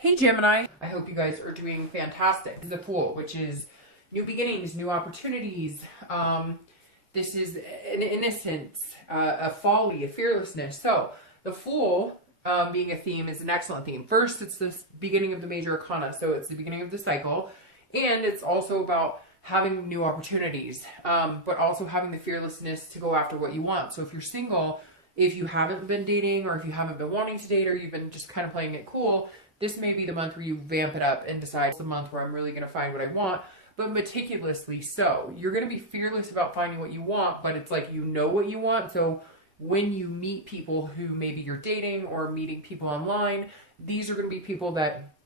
Hey Gemini, I hope you guys are doing fantastic. The Fool, which is new beginnings, new opportunities. This is an innocence, a folly, a fearlessness. So the Fool being a theme is an excellent theme. First, it's the beginning of the major arcana, so it's the beginning of the cycle, and it's also about having new opportunities, but also having the fearlessness to go after what you want. So if you're single, if you haven't been dating, or if you haven't been wanting to date, or you've been just kind of playing it cool, this may be the month where you vamp it up and decide it's the month where I'm really going to find what I want, but meticulously so. You're going to be fearless about finding what you want, but it's like you know what you want. So when you meet people who maybe you're dating or meeting people online, these are going to be people that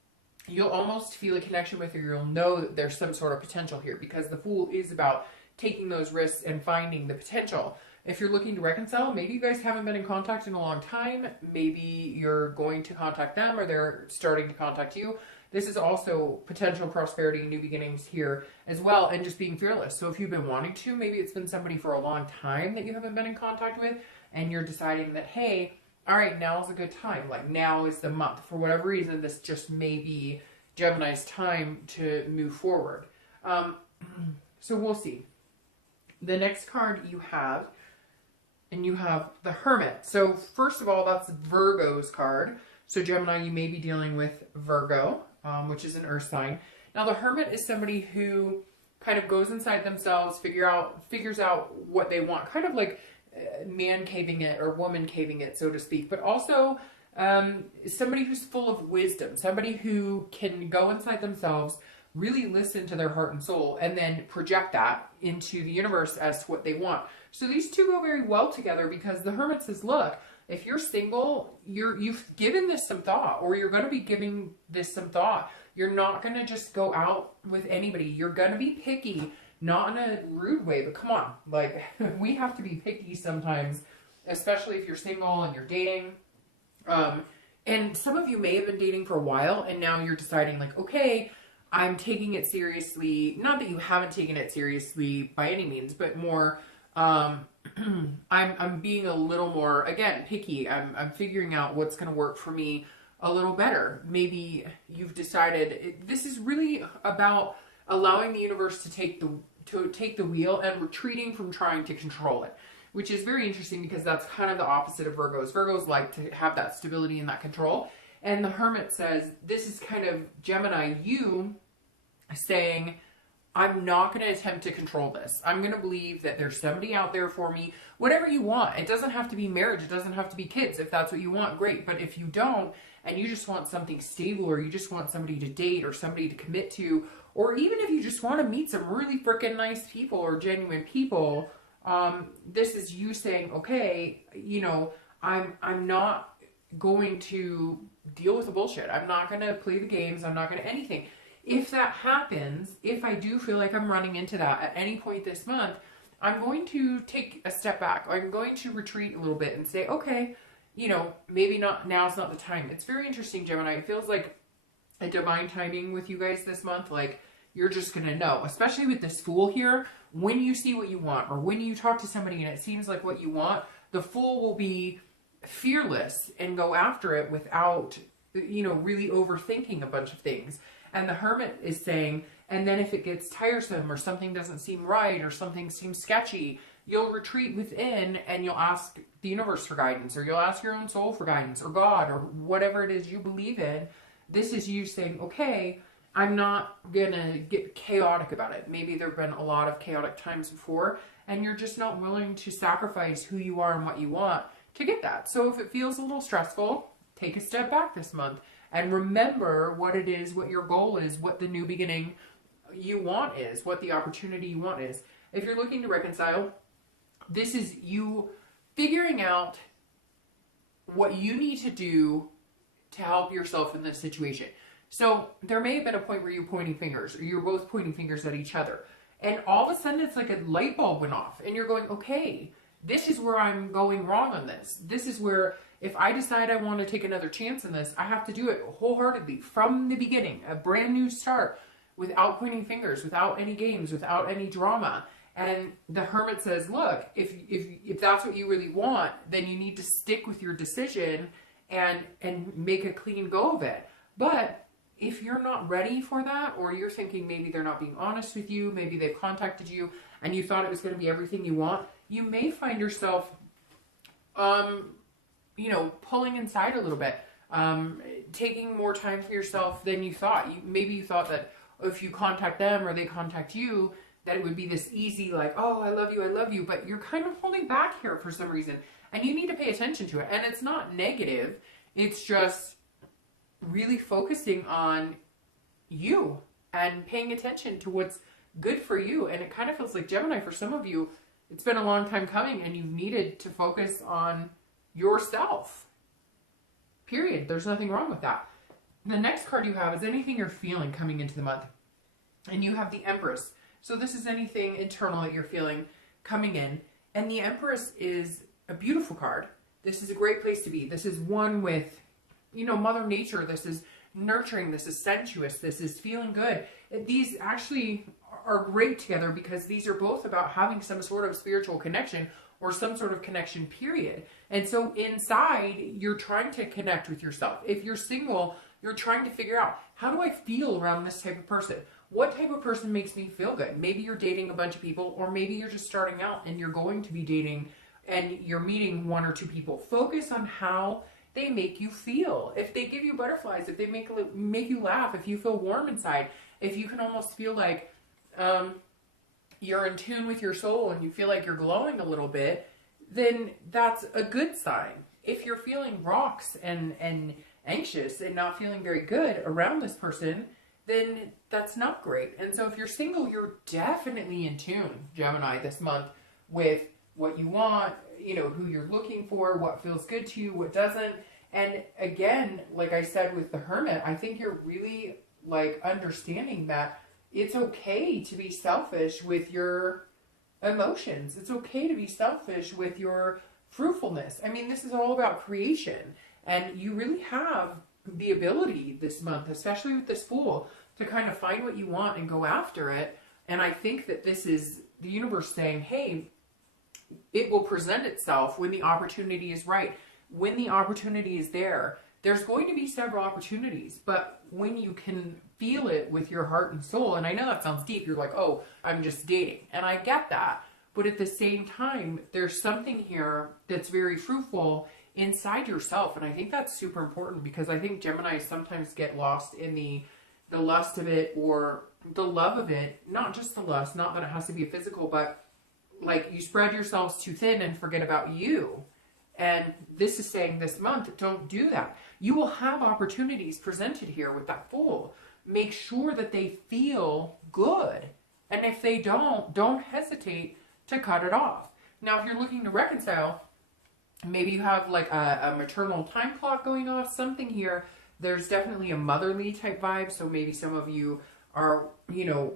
you'll almost feel a connection with, or you'll know that there's some sort of potential here, because the Fool is about taking those risks and finding the potential. If you're looking to reconcile, maybe you guys haven't been in contact in a long time. Maybe you're going to contact them, or they're starting to contact you. This is also potential prosperity, new beginnings here as well, and just being fearless. So if you've been wanting to, maybe it's been somebody for a long time that you haven't been in contact with, and you're deciding that, hey, all right, now's a good time. Like, now is the month. For whatever reason, this just may be Gemini's time to move forward. So we'll see. The next card you have, and you have the Hermit. So first of all, that's Virgo's card. So Gemini, you may be dealing with Virgo, which is an earth sign. Now the Hermit is somebody who kind of goes inside themselves, figures out what they want, kind of like man caving it or woman caving it, so to speak, but also somebody who's full of wisdom, somebody who can go inside themselves, really listen to their heart and soul, and then project that into the universe as to what they want. So these two go very well together, because the Hermit says, look, if you're single, you've given this some thought, or you're going to be giving this some thought. You're not going to just go out with anybody. You're going to be picky, not in a rude way, but come on, like, we have to be picky sometimes, especially if you're single and you're dating. And some of you may have been dating for a while, and now you're deciding, like, okay, I'm taking it seriously. Not that you haven't taken it seriously by any means, but more, I'm being a little more, again, picky. I'm figuring out what's going to work for me a little better. Maybe you've decided this is really about allowing the universe to take the wheel and retreating from trying to control it, which is very interesting, because that's kind of the opposite of Virgos. Virgos like to have that stability and that control. And the Hermit says, this is kind of Gemini, you saying, I'm not going to attempt to control this. I'm going to believe that there's somebody out there for me. Whatever you want. It doesn't have to be marriage. It doesn't have to be kids. If that's what you want, great. But if you don't, and you just want something stable, or you just want somebody to date, or somebody to commit to, or even if you just want to meet some really freaking nice people or genuine people, this is you saying, okay, you know, I'm not going to deal with the bullshit. I'm not going to play the games. I'm not going to anything. If that happens, if I do feel like I'm running into that at any point this month, I'm going to take a step back. I'm going to retreat a little bit and say, okay, you know, maybe not, now's not the time. It's very interesting, Gemini. It feels like a divine timing with you guys this month. Like, you're just going to know, especially with this Fool here, when you see what you want, or when you talk to somebody and it seems like what you want, the Fool will be fearless and go after it without, you know, really overthinking a bunch of things. And the Hermit is saying, and then if it gets tiresome, or something doesn't seem right, or something seems sketchy, you'll retreat within and you'll ask the universe for guidance, or you'll ask your own soul for guidance, or God, or whatever it is you believe in. This is you saying, okay, I'm not gonna get chaotic about it. Maybe there have been a lot of chaotic times before, and you're just not willing to sacrifice who you are and what you want to get that. So if it feels a little stressful, take a step back this month and remember what it is, what your goal is, what the new beginning you want is, what the opportunity you want is. If you're looking to reconcile, this is you figuring out what you need to do to help yourself in this situation. So there may have been a point where you're pointing fingers, or you're both pointing fingers at each other, and all of a sudden it's like a light bulb went off, and you're going, okay, this is where I'm going wrong on this. This is where, if I decide I want to take another chance in this, I have to do it wholeheartedly from the beginning, a brand new start, without pointing fingers, without any games, without any drama. And the Hermit says, look, if that's what you really want, then you need to stick with your decision and make a clean go of it. But if you're not ready for that, or you're thinking maybe they're not being honest with you, maybe they've contacted you and you thought it was going to be everything you want, you may find yourself, you know, pulling inside a little bit, taking more time for yourself than you thought. Maybe you thought that if you contact them or they contact you, that it would be this easy, like, oh, I love you, but you're kind of holding back here for some reason, and you need to pay attention to it. And it's not negative, it's just really focusing on you and paying attention to what's good for you. And it kind of feels like, Gemini, for some of you, it's been a long time coming and you've needed to focus on yourself. Period. There's nothing wrong with that. The next card you have is anything you're feeling coming into the month. And you have the Empress. So this is anything internal that you're feeling coming in. And the Empress is a beautiful card. This is a great place to be. This is one with, you know, Mother Nature. This is nurturing. This is sensuous. This is feeling good. These actually are great together because these are both about having some sort of spiritual connection or some sort of connection, period. And so inside, you're trying to connect with yourself. If you're single, you're trying to figure out, how do I feel around this type of person? What type of person makes me feel good? Maybe you're dating a bunch of people, or maybe you're just starting out and you're going to be dating and you're meeting one or two people. Focus on how they make you feel. If they give you butterflies, if they make you laugh, if you feel warm inside, if you can almost feel like you're in tune with your soul and you feel like you're glowing a little bit, then that's a good sign. If you're feeling rocks and anxious and not feeling very good around this person, then that's not great. And so if you're single, you're definitely in tune, Gemini, this month with what you want, you know, who you're looking for, what feels good to you, what doesn't. And again, like I said with the Hermit, I think you're really like understanding that it's okay to be selfish with your emotions. It's okay to be selfish with your fruitfulness. I mean, this is all about creation, and you really have the ability this month, especially with this Fool, to kind of find what you want and go after it. And I think that this is the universe saying, hey, it will present itself when the opportunity is right. When the opportunity is there, there's going to be several opportunities, but when you can feel it with your heart and soul, and I know that sounds deep, you're like, oh, I'm just dating. And I get that. But at the same time, there's something here that's very fruitful inside yourself. And I think that's super important, because I think Gemini sometimes get lost in the lust of it or the love of it. Not just the lust, not that it has to be physical, but like you spread yourselves too thin and forget about you. And this is saying this month, don't do that. You will have opportunities presented here with that Fool. Make sure that they feel good. And if they don't hesitate to cut it off. Now, if you're looking to reconcile, maybe you have like a maternal time clock going off, something here. There's definitely a motherly type vibe. So maybe some of you are, you know,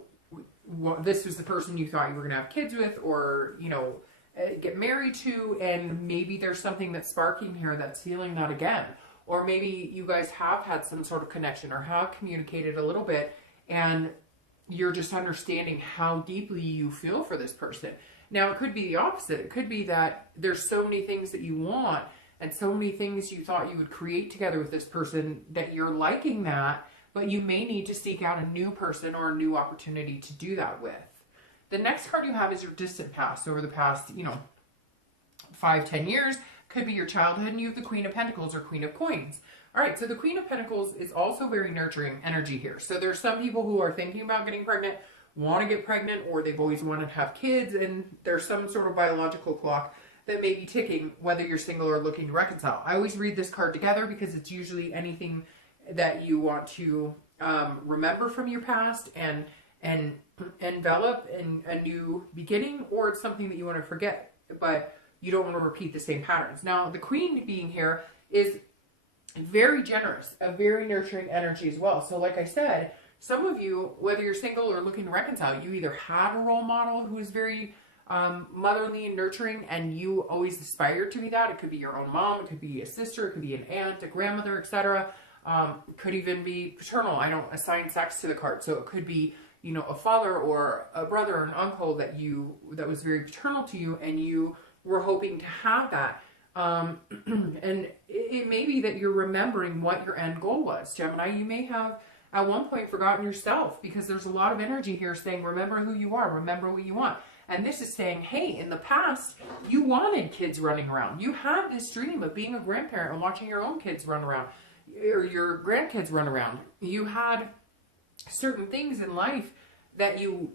this was the person you thought you were going to have kids with, or, you know, get married to, and maybe there's something that's sparking here that's feeling that again. Or maybe you guys have had some sort of connection or have communicated a little bit, and you're just understanding how deeply you feel for this person. Now, it could be the opposite. It could be that there's so many things that you want and so many things you thought you would create together with this person that you're liking that, but you may need to seek out a new person or a new opportunity to do that with. The next card you have is your distant past. Over the past, you know, 5-10 years, could be your childhood, and you have the Queen of Pentacles or Queen of Coins. All right, so the Queen of Pentacles is also very nurturing energy here. So there's some people who are thinking about getting pregnant, want to get pregnant, or they've always wanted to have kids, and there's some sort of biological clock that may be ticking, whether you're single or looking to reconcile. I always read this card together because it's usually anything that you want to remember from your past and envelop in a new beginning, or it's something that you want to forget, but you don't want to repeat the same patterns. Now, the Queen being here is very generous, a very nurturing energy as well. So like I said, some of you, whether you're single or looking to reconcile, you either had a role model who is very motherly and nurturing, and you always aspired to be that. It could be your own mom, it could be a sister, it could be an aunt, a grandmother, etc. Could even be paternal. I don't assign sex to the card, so it could be, you know, a father or a brother or an uncle that was very paternal to you, and you were hoping to have that. And it may be that you're remembering what your end goal was, Gemini. You may have at one point forgotten yourself, because there's a lot of energy here saying, remember who you are, remember what you want. And this is saying, hey, in the past, you wanted kids running around. You had this dream of being a grandparent and watching your own kids run around, or your grandkids run around. You had certain things in life that you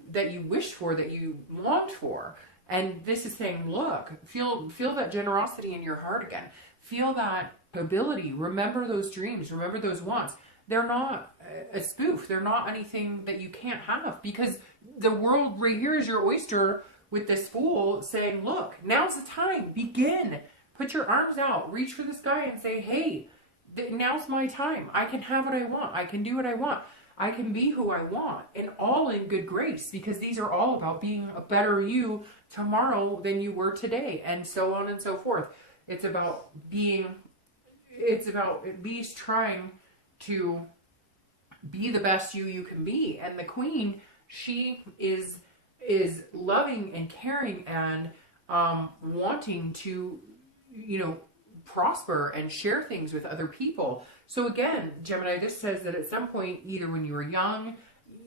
wished for, that you longed for. And this is saying, look, feel that generosity in your heart again. Feel that ability. Remember those dreams. Remember those wants. They're not a spoof. They're not anything that you can't have, because the world right here is your oyster with this Fool saying, look, now's the time. Begin. Put your arms out. Reach for the sky and say, hey, now's my time. I can have what I want. I can do what I want. I can be who I want, and all in good grace, because these are all about being a better you tomorrow than you were today, and so on and so forth. It's about at least trying to be the best you can be. And the Queen, she is loving and caring and wanting to, prosper and share things with other people. So again, Gemini, this says that at some point, either when you were young,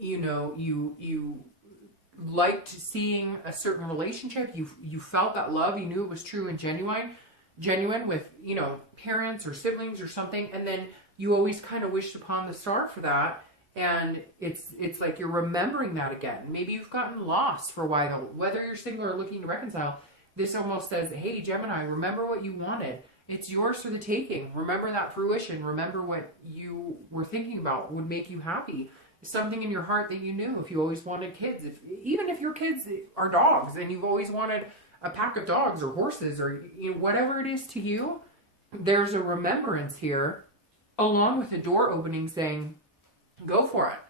you liked seeing a certain relationship, you felt that love, you knew it was true and genuine with, parents or siblings or something, and then you always kind of wished upon the star for that, and it's like you're remembering that again. Maybe you've gotten lost for a while, whether you're single or looking to reconcile. This almost says, hey, Gemini, remember what you wanted. It's yours for the taking. Remember that fruition. Remember what you were thinking about would make you happy. Something in your heart that you knew. If you always wanted kids, even if your kids are dogs and you've always wanted a pack of dogs or horses or whatever it is to you, there's a remembrance here, along with a door opening saying, go for it.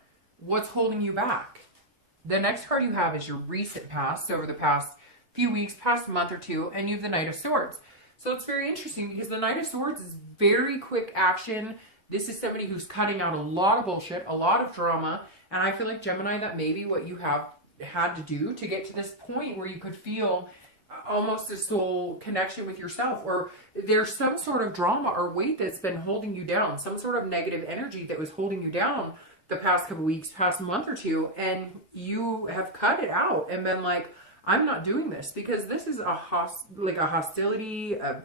What's holding you back? The next card you have is your recent past, over the past few weeks, past month or two, and you have the Knight of Swords. So it's very interesting, because the Knight of Swords is very quick action. This is somebody who's cutting out a lot of bullshit, a lot of drama. And I feel like, Gemini, that may be what you have had to do to get to this point where you could feel almost a soul connection with yourself, or there's some sort of drama or weight that's been holding you down, some sort of negative energy that was holding you down the past couple weeks, past month or two, and you have cut it out and been like, I'm not doing this, because this is a hostility, a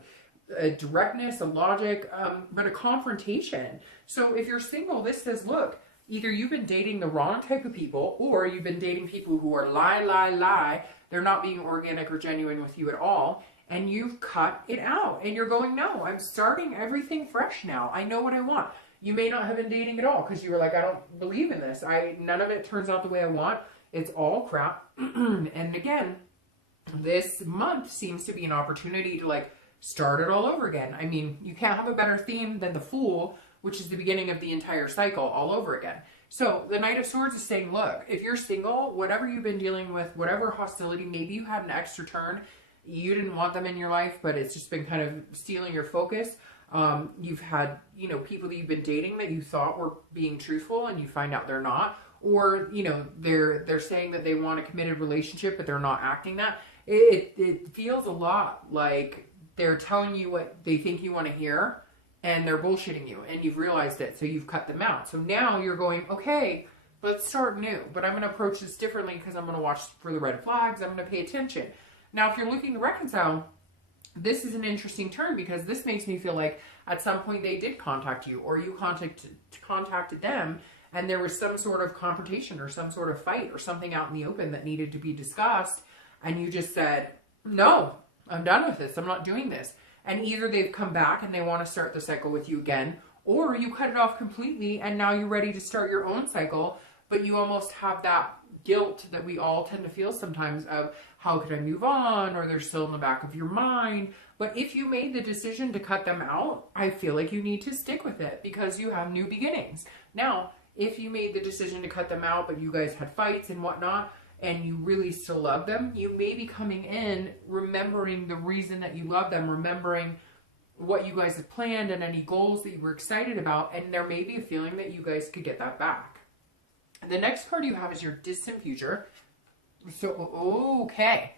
directness, a logic, but a confrontation. So if you're single, this says, look, either you've been dating the wrong type of people, or you've been dating people who are lie. They're not being organic or genuine with you at all. And you've cut it out. And you're going, no, I'm starting everything fresh now. I know what I want. You may not have been dating at all, because you were like, I don't believe in this. None of it turns out the way I want. It's all crap. And again, this month seems to be an opportunity to start it all over again. I mean, you can't have a better theme than the Fool, which is the beginning of the entire cycle all over again. So the Knight of Swords is saying, look, if you're single, whatever you've been dealing with, whatever hostility, maybe you had an extra turn, you didn't want them in your life, but it's just been kind of stealing your focus. You've had, people that you've been dating that you thought were being truthful, and you find out they're not. Or, they're saying that they want a committed relationship, but they're not acting that. It feels a lot like they're telling you what they think you want to hear, and they're bullshitting you, and you've realized it, so you've cut them out. So now you're going, okay, let's start new, but I'm going to approach this differently, because I'm going to watch for the red flags. I'm going to pay attention. Now, if you're looking to reconcile, this is an interesting turn, because this makes me feel like at some point they did contact you, or you contacted them, and there was some sort of confrontation or some sort of fight or something out in the open that needed to be discussed, and you just said, no, I'm done with this. I'm not doing this. And either they've come back and they want to start the cycle with you again, or you cut it off completely and now you're ready to start your own cycle, but you almost have that guilt that we all tend to feel sometimes of, how could I move on? Or they're still in the back of your mind. But if you made the decision to cut them out, I feel like you need to stick with it, because you have new beginnings. Now, if you made the decision to cut them out, but you guys had fights and whatnot, and you really still love them, you may be coming in remembering the reason that you love them, remembering what you guys have planned and any goals that you were excited about, and there may be a feeling that you guys could get that back. The next card you have is your distant future. So, okay.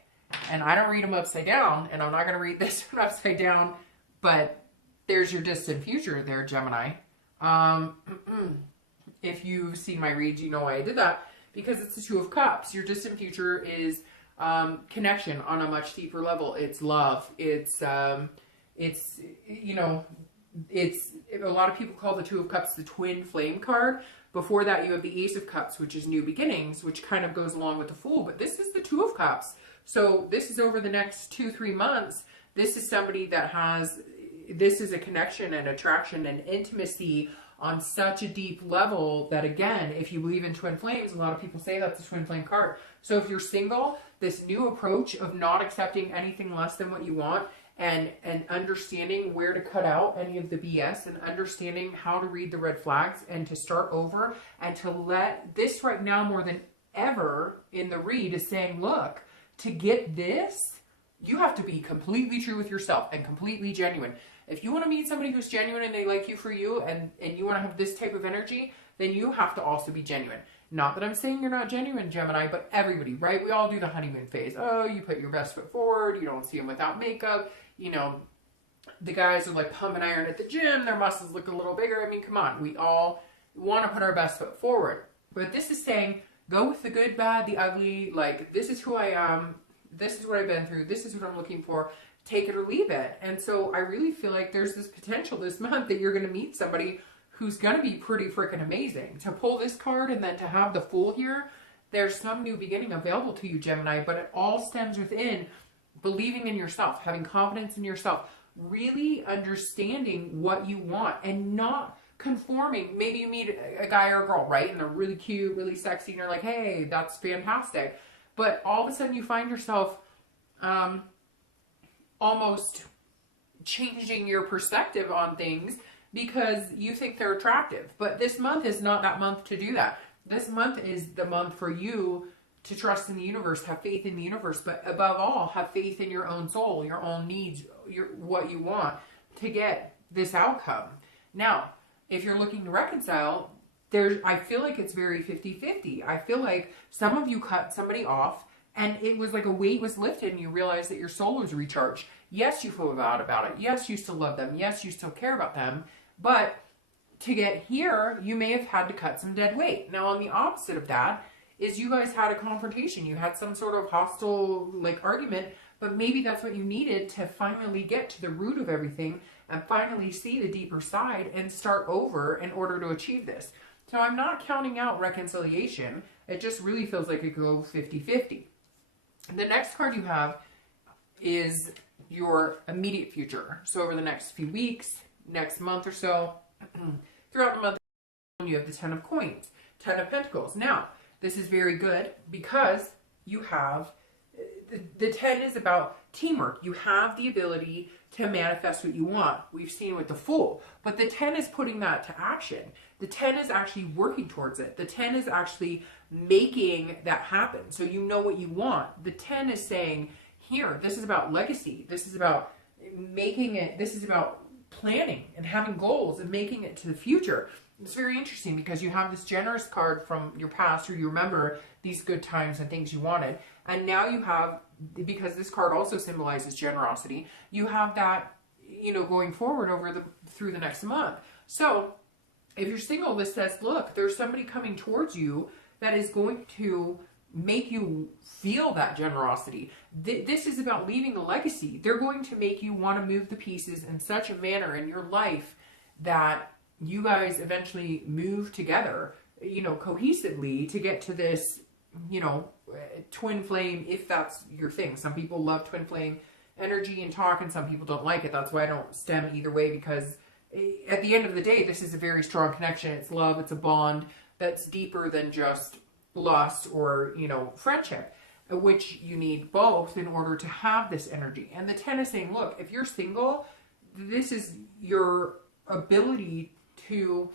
And I don't read them upside down, and I'm not going to read this one upside down, but there's your distant future there, Gemini. If you've seen my reads, you know why I did that, because it's the Two of Cups. Your distant future is connection on a much deeper level. It's love. It's you know, it's, a lot of people call the Two of Cups the twin flame card. Before that, you have the Ace of Cups, which is new beginnings, which kind of goes along with the Fool. But this is the Two of Cups. So this is over the next 2-3 months. This is somebody that has, this is a connection and attraction and intimacy on such a deep level that, again, if you believe in twin flames, a lot of people say that's a twin flame card. So if you're single, this new approach of not accepting anything less than what you want, and understanding where to cut out any of the BS, and understanding how to read the red flags and to start over, and to let this right now more than ever in the read is saying, look, to get this, you have to be completely true with yourself and completely genuine. If you want to meet somebody who's genuine and they like you for you, and you want to have this type of energy, then you have to also be genuine. Not that I'm saying you're not genuine, Gemini, but everybody, right? We all do the honeymoon phase. Oh, you put your best foot forward. You don't see them without makeup. You know, the guys are like pumping iron at the gym. Their muscles look a little bigger. I mean, come on. We all want to put our best foot forward. But this is saying, go with the good, bad, the ugly. Like, this is who I am. This is what I've been through. This is what I'm looking for. Take it or leave it. And so I really feel like there's this potential this month that you're going to meet somebody who's going to be pretty freaking amazing. To pull this card and then to have the Fool here, there's some new beginning available to you, Gemini, but it all stems within believing in yourself, having confidence in yourself, really understanding what you want and not conforming. Maybe you meet a guy or a girl, right? And they're really cute, really sexy, and you're like, hey, that's fantastic. But all of a sudden you find yourself almost changing your perspective on things because you think they're attractive. But this month is not that month to do that. This month is the month for you to trust in the universe, have faith in the universe, but above all, have faith in your own soul, your own needs, what you want to get this outcome. Now, if you're looking to reconcile, I feel like it's very 50-50. I feel like some of you cut somebody off and it was like a weight was lifted and you realize that your soul was recharged. Yes, you feel bad about it. Yes, you still love them. Yes, you still care about them. But to get here, you may have had to cut some dead weight. Now, on the opposite of that is you guys had a confrontation. You had some sort of hostile argument, but maybe that's what you needed to finally get to the root of everything and finally see the deeper side and start over in order to achieve this. So I'm not counting out reconciliation. It just really feels like it could go 50-50. The next card you have is your immediate future. So over the next few weeks, next month or so, throughout the month, you have the 10 of Coins, 10 of Pentacles. Now, this is very good because you have, the 10 is about teamwork. You have the ability to manifest what you want. We've seen with the Fool, but the 10 is putting that to action. The 10 is actually working towards it. The 10 is actually making that happen. So you know what you want. The 10 is saying, here, this is about legacy. This is about making it, this is about planning and having goals and making it to the future. It's very interesting because you have this generous card from your past, or you remember these good times and things you wanted. And now you have, because this card also symbolizes generosity, you have that, you know, going forward through the next month. So if you're single, this says, look, there's somebody coming towards you that is going to make you feel that generosity. This is about leaving a legacy. They're going to make you want to move the pieces in such a manner in your life that you guys eventually move together, you know, cohesively to get to this, you know, twin flame, if that's your thing. Some people love twin flame energy and talk, and some people don't like it. That's why I don't stem either way, because at the end of the day, this is a very strong connection. It's love. It's a bond that's deeper than just lust or, you know, friendship, which you need both in order to have this energy. And the 10 is saying, look, if you're single, this is your ability to,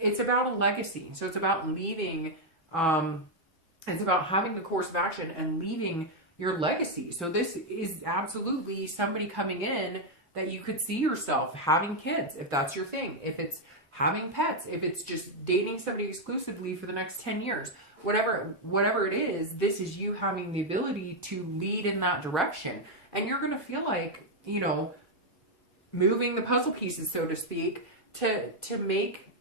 it's about a legacy. So it's about leaving, it's about having the course of action and leaving your legacy. So this is absolutely somebody coming in that you could see yourself having kids, if that's your thing. If it's having pets, if it's just dating somebody exclusively for the next 10 years, whatever it is, this is you having the ability to lead in that direction. And you're going to feel like, you know, moving the puzzle pieces, so to speak, to make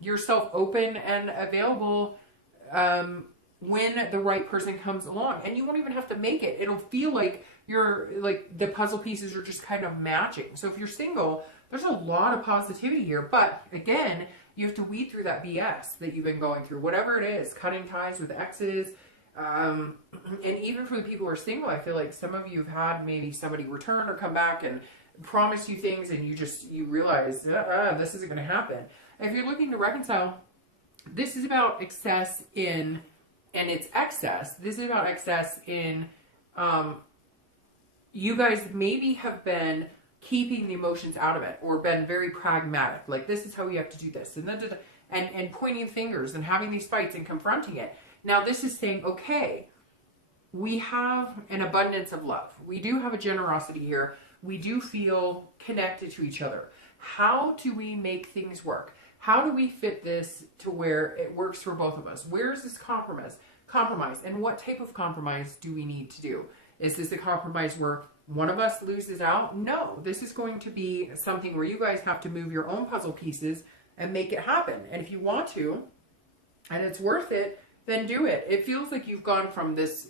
yourself open and available when the right person comes along. And you won't even have to make it. It'll feel like you're like the puzzle pieces are just kind of matching. So if you're single, there's a lot of positivity here. But again, you have to weed through that BS that you've been going through, whatever it is, cutting ties with exes. And even for the people who are single, I feel like some of you have had maybe somebody return or come back and promise you things, and you realize this isn't going to happen. And if you're looking to reconcile, this is about excess in, and it's excess. This is about excess in, you guys maybe have been keeping the emotions out of it, or been very pragmatic. Like, this is how we have to do this, and pointing fingers and having these fights and confronting it. Now this is saying, okay, we have an abundance of love. We do have a generosity here. We do feel connected to each other. How do we make things work? How do we fit this to where it works for both of us? Where is this compromise? And what type of compromise do we need to do? Is this a compromise where one of us loses out? No, this is going to be something where you guys have to move your own puzzle pieces and make it happen. And if you want to, and it's worth it, then do it. It feels like you've gone from this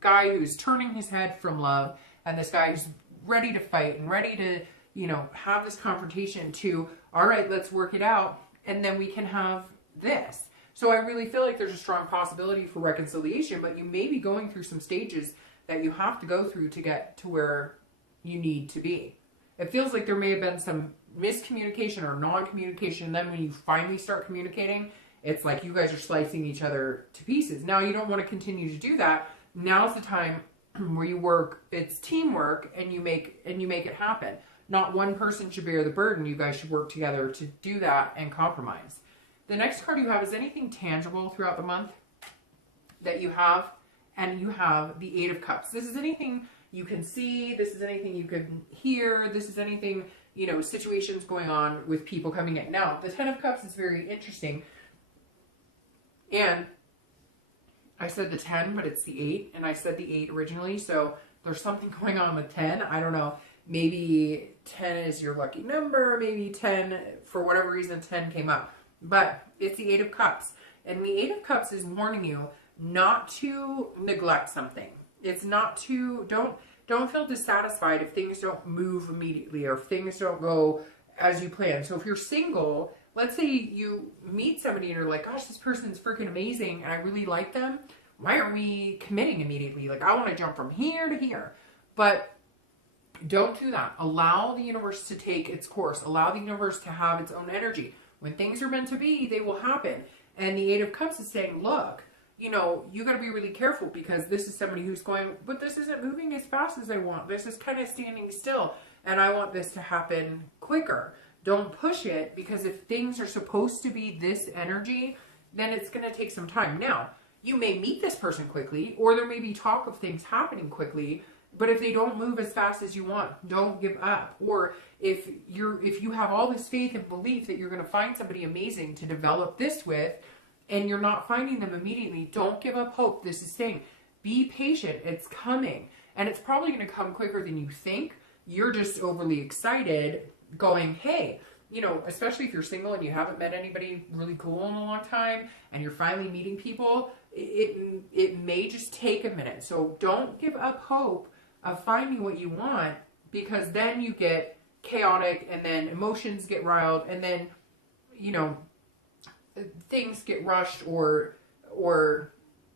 guy who's turning his head from love, and this guy who's ready to fight and ready to, you know, have this confrontation, to, all right, let's work it out, and then we can have this. So I really feel like there's a strong possibility for reconciliation, but you may be going through some stages that you have to go through to get to where you need to be. It feels like there may have been some miscommunication or non-communication, and then when you finally start communicating, it's like you guys are slicing each other to pieces. Now you don't want to continue to do that. Now's the time where you work, it's teamwork, and you make it happen. Not one person should bear the burden. You guys should work together to do that and compromise. The next card you have is anything tangible throughout the month that you have, and you have the Eight of Cups. This is anything you can see. This is anything you can hear. This is anything, you know, situations going on with people coming in. Now, the Ten of Cups is very interesting. And I said the 10, but it's the 8, and I said the 8 originally, so there's something going on with 10. I don't know. Maybe 10 is your lucky number. Maybe 10, for whatever reason, 10 came up. But it's the Eight of Cups. And the Eight of Cups is warning you not to neglect something. It's not to, don't feel dissatisfied if things don't move immediately, or if things don't go as you plan. So if you're single, let's say you meet somebody and you're like, gosh, this person's freaking amazing and I really like them. Why aren't we committing immediately? Like, I want to jump from here to here. But don't do that. Allow the universe to take its course. Allow the universe to have its own energy. When things are meant to be, they will happen. And the Eight of Cups is saying, look, you know, you got to be really careful, because this is somebody who's going, but this isn't moving as fast as I want. This is kind of standing still, and I want this to happen quicker. Don't push it, because if things are supposed to be this energy, then it's going to take some time. Now, you may meet this person quickly, or there may be talk of things happening quickly, but if they don't move as fast as you want, don't give up. Or if you have all this faith and belief that you're going to find somebody amazing to develop this with, and you're not finding them immediately, don't give up hope. This is saying, be patient. It's coming, and it's probably going to come quicker than you think. You're just overly excited, going, hey, you know, especially if you're single and you haven't met anybody really cool in a long time, and you're finally meeting people, it may just take a minute. So don't give up hope of finding what you want, because then you get chaotic, and then emotions get riled, and then, you know, things get rushed, or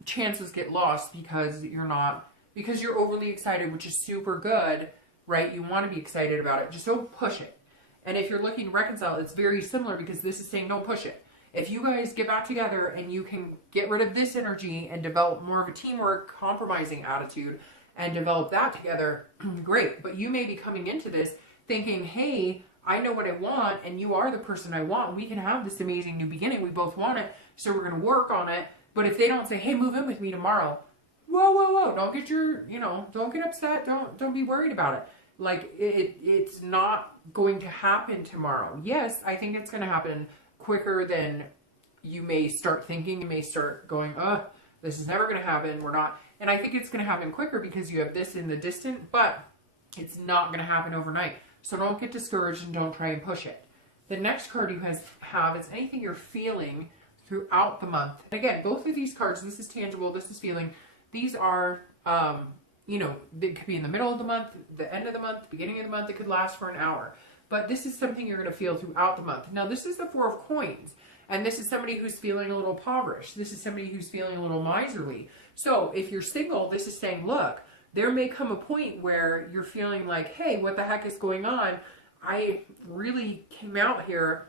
chances get lost because you're overly excited, which is super good, right? You want to be excited about it. Just don't push it. And if you're looking to reconcile, it's very similar, because this is saying don't push it. If you guys get back together and you can get rid of this energy and develop more of a teamwork, compromising attitude, and develop that together, great. But you may be coming into this thinking, hey, I know what I want, and you are the person I want. We can have this amazing new beginning. We both want it, so we're going to work on it. But if they don't say, hey, move in with me tomorrow, whoa, don't get don't get upset. Don't be worried about it. Like, it's not going to happen tomorrow. Yes, I think it's going to happen quicker than you may start thinking. You may start going, this is never going to happen. We're not. And I think it's going to happen quicker because you have this in the distant, but it's not going to happen overnight. So don't get discouraged and don't try and push it. The next card you guys have is anything you're feeling throughout the month. Again, both of these cards, this is tangible, this is feeling. These are, you know, they could be in the middle of the month, the end of the month, the beginning of the month. It could last for an hour. But this is something you're going to feel throughout the month. Now, this is the Four of Coins. And this is somebody who's feeling a little impoverished. This is somebody who's feeling a little miserly. So if you're single, this is saying, look, there may come a point where you're feeling like, hey, what the heck is going on? I really came out here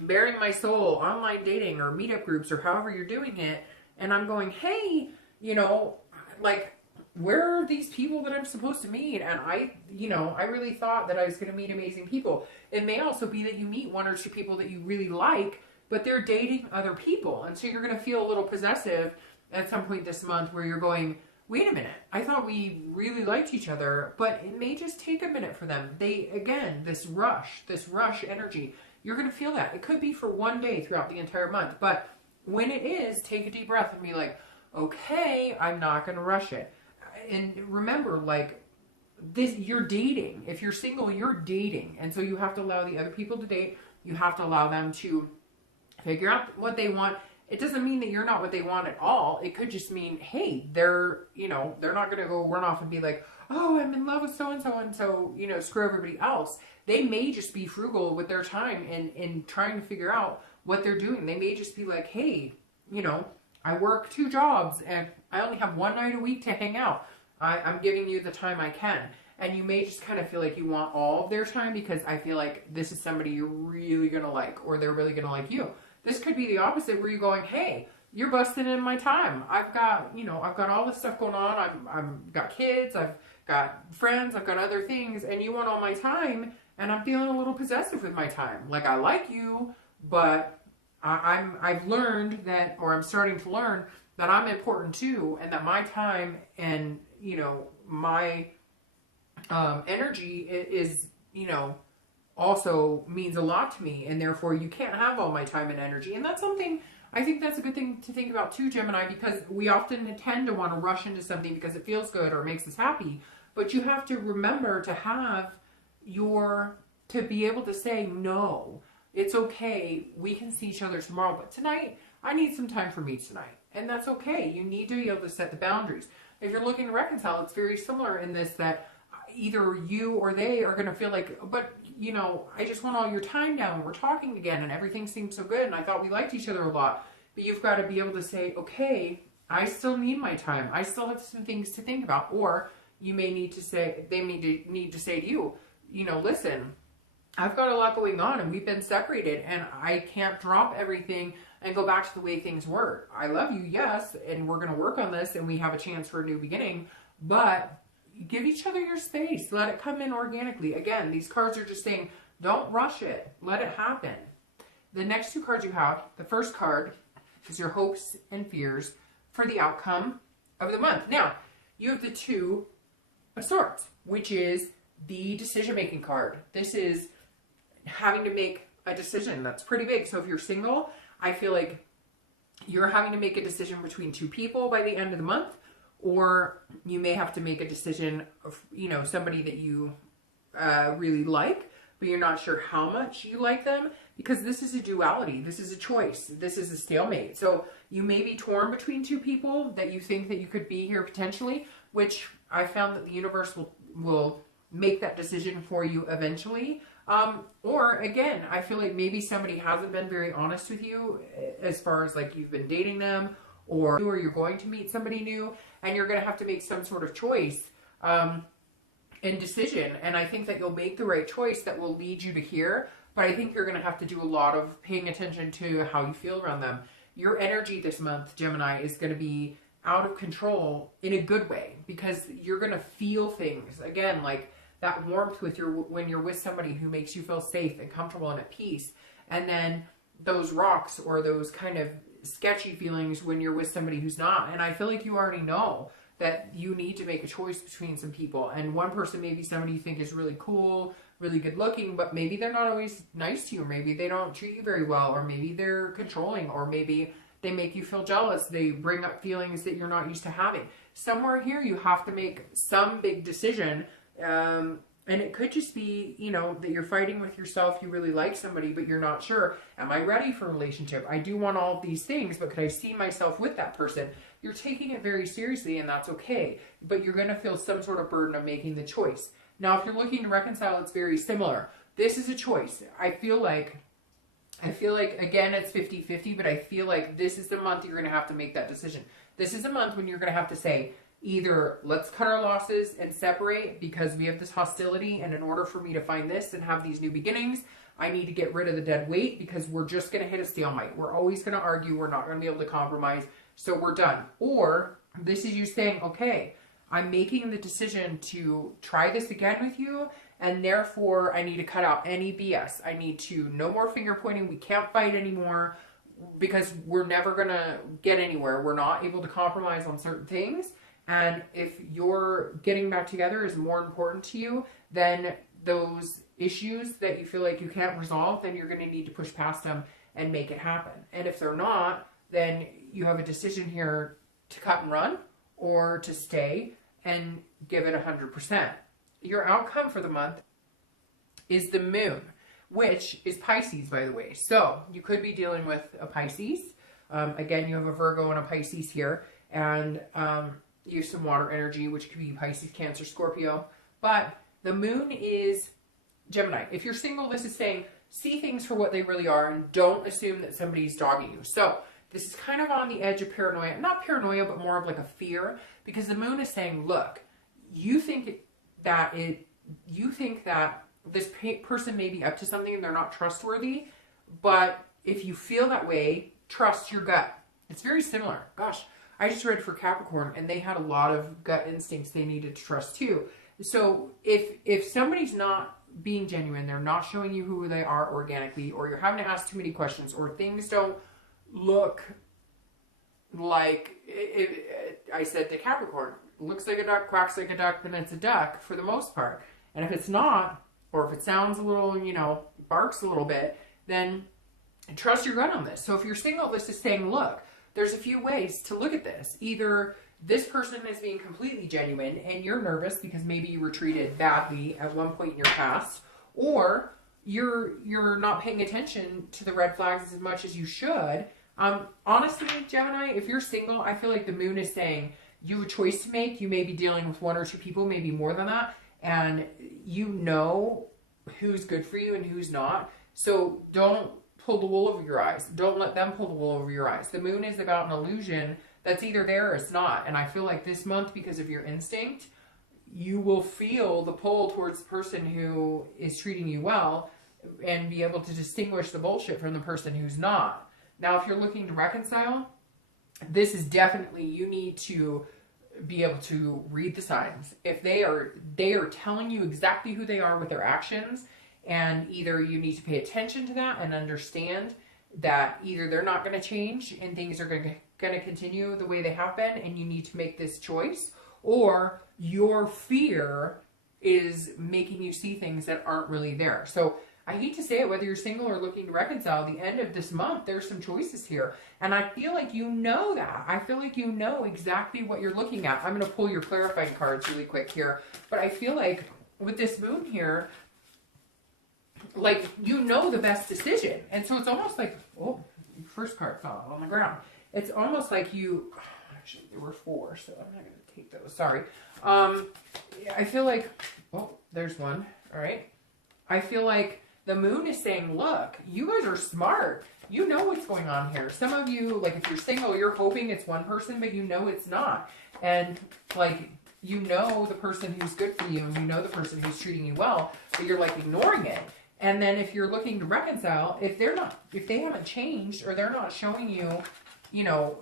bearing my soul, online dating or meetup groups or however you're doing it. And I'm going, hey, you know, like, where are these people that I'm supposed to meet? And I really thought that I was going to meet amazing people. It may also be that you meet one or two people that you really like, but they're dating other people. And so you're going to feel a little possessive at some point this month where you're going, wait a minute, I thought we really liked each other, but it may just take a minute for them. They, again, this rush energy, you're going to feel that. It could be for one day throughout the entire month. But when it is, take a deep breath and be like, okay, I'm not going to rush it. And remember, like, this, you're dating. If you're single, you're dating. And so you have to allow the other people to date. You have to allow them to figure out what they want. It doesn't mean that you're not what they want at all. It could just mean, hey, they're not going to go run off and be like, oh, I'm in love with so-and-so, and so, you know, screw everybody else. They may just be frugal with their time and trying to figure out what they're doing. They may just be like, hey, you know, I work 2 jobs and I only have 1 night a week to hang out. I'm giving you the time I can. And you may just kind of feel like you want all of their time because I feel like this is somebody you're really going to like, or they're really going to like you. This could be the opposite where you're going, hey, you're busting in my time. I've got all this stuff going on. I've got kids, I've got friends, I've got other things, and you want all my time, and I'm feeling a little possessive with my time. Like, I like you, but I've learned that, or I'm starting to learn that I'm important too, and that my time and, you know, my energy is, you know, also means a lot to me, and therefore you can't have all my time and energy. And that's something, I think that's a good thing to think about too, Gemini, because we often tend to want to rush into something because it feels good or it makes us happy. But you have to remember to have to be able to say, no, it's okay, we can see each other tomorrow, but tonight, I need some time for me tonight. And that's okay. You need to be able to set the boundaries. If you're looking to reconcile, it's very similar in this, that either you or they are going to feel like, but, you know, I just want all your time now, and we're talking again, and everything seems so good, and I thought we liked each other a lot. But you've got to be able to say, okay, I still need my time. I still have some things to think about. Or you may need to say, they may need to say to you, you know, listen, I've got a lot going on, and we've been separated, and I can't drop everything and go back to the way things were. I love you, yes, and we're going to work on this, and we have a chance for a new beginning, but give each other your space. Let it come in organically. Again, these cards are just saying, don't rush it. Let it happen. The next 2 cards you have, the first card is your hopes and fears for the outcome of the month. Now, you have the 2 of Swords, which is the decision-making card. This is having to make a decision that's pretty big. So if you're single, I feel like you're having to make a decision between 2 people by the end of the month, or you may have to make a decision of, you know, somebody that you really like, but you're not sure how much you like them, because this is a duality. This is a choice. This is a stalemate. So you may be torn between 2 people that you think that you could be here potentially, which I found that the universe will make that decision for you eventually. Or again, I feel like maybe somebody hasn't been very honest with you as far as like you've been dating them, or you're going to meet somebody new, and you're going to have to make some sort of choice and decision. And I think that you'll make the right choice that will lead you to here, but I think you're going to have to do a lot of paying attention to how you feel around them. Your energy this month, Gemini, is going to be out of control in a good way, because you're going to feel things again, like that warmth when you're with somebody who makes you feel safe and comfortable and at peace. And then those rocks or those kind of sketchy feelings when you're with somebody who's not. And I feel like you already know that you need to make a choice between some people. And one person may be somebody you think is really cool, really good looking, but maybe they're not always nice to you, or maybe they don't treat you very well, or maybe they're controlling, or maybe they make you feel jealous. They bring up feelings that you're not used to having. Somewhere here you have to make some big decision, And it could just be, you know, that you're fighting with yourself. You really like somebody, but you're not sure. Am I ready for a relationship? I do want all of these things, but could I see myself with that person? You're taking it very seriously, and that's okay. But you're going to feel some sort of burden of making the choice. Now, if you're looking to reconcile, it's very similar. This is a choice. I feel like, again, it's 50-50, but I feel like this is the month you're going to have to make that decision. This is a month when you're going to have to say, either let's cut our losses and separate because we have this hostility, and in order for me to find this and have these new beginnings, I need to get rid of the dead weight because we're just going to hit a stalemate. We're always going to argue. We're not going to be able to compromise. So we're done. Or this is you saying, okay, I'm making the decision to try this again with you, and therefore I need to cut out any BS. I need to, no more finger pointing. We can't fight anymore because we're never going to get anywhere. We're not able to compromise on certain things. And if your getting back together is more important to you than those issues that you feel like you can't resolve, then you're going to need to push past them and make it happen. And if they're not, then you have a decision here to cut and run or to stay and give it 100%. Your outcome for the month is the moon, which is Pisces, by the way. So you could be dealing with a Pisces. Again, you have a Virgo and a Pisces here. And use some water energy, which could be Pisces, Cancer, Scorpio. But the moon is Gemini. If you're single, this is saying see things for what they really are and don't assume that somebody's dogging you. So this is kind of on the edge of paranoia. Not paranoia, but more of like a fear, because the moon is saying, look, you think that this person may be up to something and they're not trustworthy, but if you feel that way, trust your gut. It's very similar. Gosh, I just read for Capricorn, and they had a lot of gut instincts they needed to trust too. So if somebody's not being genuine, they're not showing you who they are organically, or you're having to ask too many questions, or things don't look like I said to Capricorn, looks like a duck, quacks like a duck, then it's a duck for the most part. And if it's not, or if it sounds a little, you know, barks a little bit, then trust your gut on this. So if you're single, this is saying, look, there's a few ways to look at this. Either this person is being completely genuine and you're nervous because maybe you were treated badly at one point in your past, or you're not paying attention to the red flags as much as you should. Honestly, Gemini, if you're single, I feel like the moon is saying you have a choice to make. You may be dealing with one or two people, maybe more than that, and you know who's good for you and who's not. So don't pull the wool over your eyes. Don't let them pull the wool over your eyes. The moon is about an illusion that's either there or it's not. And I feel like this month, because of your instinct, you will feel the pull towards the person who is treating you well and be able to distinguish the bullshit from the person who's not. Now, if you're looking to reconcile, this is definitely, you need to be able to read the signs. If they are telling you exactly who they are with their actions, and either you need to pay attention to that and understand that either they're not going to change and things are going to continue the way they have been, and you need to make this choice, or your fear is making you see things that aren't really there. So I hate to say it, whether you're single or looking to reconcile, the end of this month, there's some choices here. And I feel like you know that. I feel like you know exactly what you're looking at. I'm going to pull your clarifying cards really quick here. But I feel like with this moon here, like, you know the best decision. And so it's almost like, oh, your first card fell on the ground. It's almost like you, actually, there were 4, so I'm not going to take those. Sorry. I feel like, oh, there's one. All right. I feel like the moon is saying, look, you guys are smart. You know what's going on here. Some of you, like, if you're single, you're hoping it's one person, but you know it's not. And, like, you know the person who's good for you, and you know the person who's treating you well, but you're, like, ignoring it. And then if you're looking to reconcile, if they haven't changed, or they're not showing you, you know,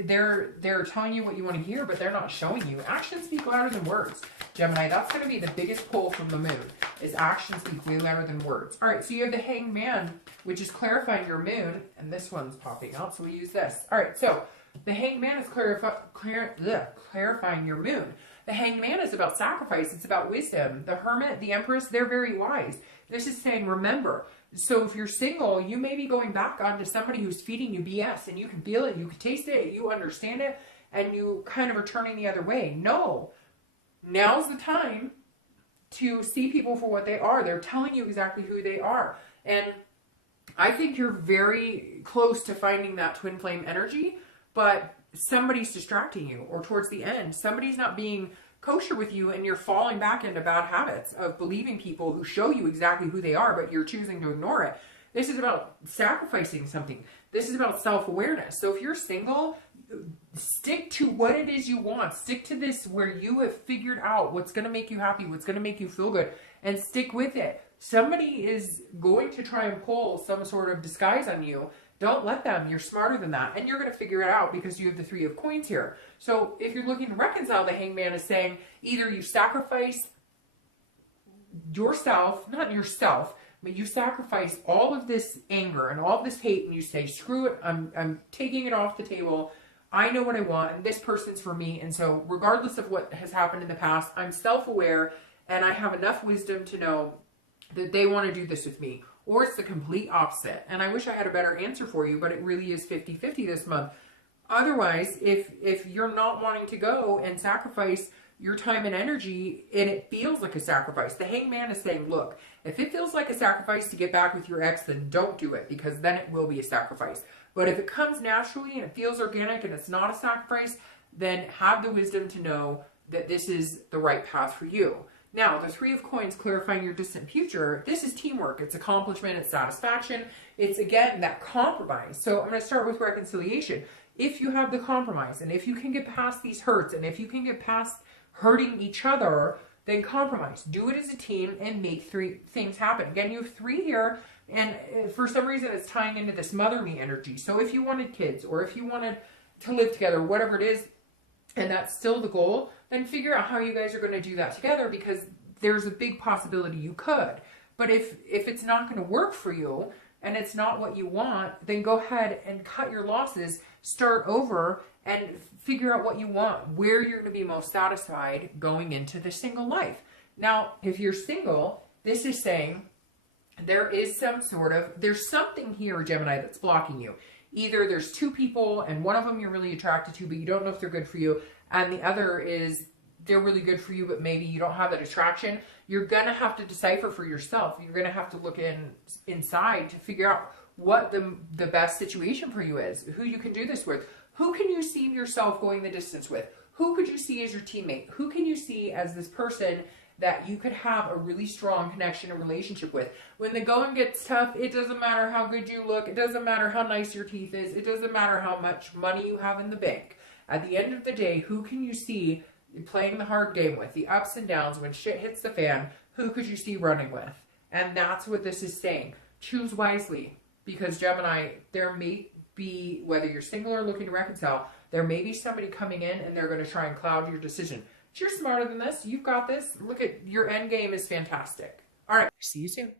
they're telling you what you want to hear, but they're not showing you. Actions speak louder than words, Gemini. That's going to be the biggest pull from the moon, is actions speak way louder than words. All right, so you have the Hanged Man, which is clarifying your moon, and this one's popping out, so we use this. All right, so the Hanged Man is clarifying your moon. The Hanged Man is about sacrifice. It's about wisdom. The Hermit, the Empress, they're very wise. This is saying, remember. So if you're single, you may be going back onto somebody who's feeding you BS, and you can feel it, you can taste it, you understand it, and you kind of are turning the other way. No. Now's the time to see people for what they are. They're telling you exactly who they are. And I think you're very close to finding that twin flame energy, but somebody's distracting you, or towards the end, somebody's not being kosher with you, and you're falling back into bad habits of believing people who show you exactly who they are, but you're choosing to ignore it. This is about sacrificing something. This is about self-awareness. So if you're single, stick to what it is you want. Stick to this where you have figured out what's going to make you happy, what's going to make you feel good, and stick with it. Somebody is going to try and pull some sort of disguise on you. Don't let them. You're smarter than that. And you're going to figure it out because you have the 3 of coins here. So if you're looking to reconcile, the Hangman is saying either you sacrifice yourself, not yourself, but you sacrifice all of this anger and all of this hate, and you say, screw it, I'm taking it off the table. I know what I want, and this person's for me. And so regardless of what has happened in the past, I'm self-aware, and I have enough wisdom to know that they want to do this with me. Or it's the complete opposite. And I wish I had a better answer for you, but it really is 50-50 this month. Otherwise, if you're not wanting to go and sacrifice your time and energy, and it feels like a sacrifice, the Hangman is saying, look, if it feels like a sacrifice to get back with your ex, then don't do it, because then it will be a sacrifice. But if it comes naturally and it feels organic and it's not a sacrifice, then have the wisdom to know that this is the right path for you. Now, the 3 of coins clarifying your distant future, this is teamwork. It's accomplishment, it's satisfaction. It's, again, that compromise. So I'm going to start with reconciliation. If you have the compromise, and if you can get past these hurts, and if you can get past hurting each other, then compromise. Do it as a team and make 3 things happen. Again, you have 3 here, and for some reason it's tying into this motherly energy. So if you wanted kids, or if you wanted to live together, whatever it is, and that's still the goal, then figure out how you guys are going to do that together, because there's a big possibility you could. But if it's not going to work for you and it's not what you want, then go ahead and cut your losses, start over, and figure out what you want, where you're going to be most satisfied going into the single life. Now, if you're single, this is saying there is there's something here, Gemini, that's blocking you. Either there's 2 people and one of them you're really attracted to, but you don't know if they're good for you, and the other is they're really good for you, but maybe you don't have that attraction. You're going to have to decipher for yourself. You're going to have to look inside to figure out what the best situation for you is, who you can do this with. Who can you see yourself going the distance with? Who could you see as your teammate? Who can you see as this person that you could have a really strong connection and relationship with? When the going gets tough, it doesn't matter how good you look. It doesn't matter how nice your teeth is. It doesn't matter how much money you have in the bank. At the end of the day, who can you see playing the hard game with? The ups and downs, when shit hits the fan, who could you see running with? And that's what this is saying. Choose wisely, because Gemini, there may be, whether you're single or looking to reconcile, there may be somebody coming in and they're going to try and cloud your decision. But you're smarter than this. You've got this. Look at your end game is fantastic. All right. See you soon.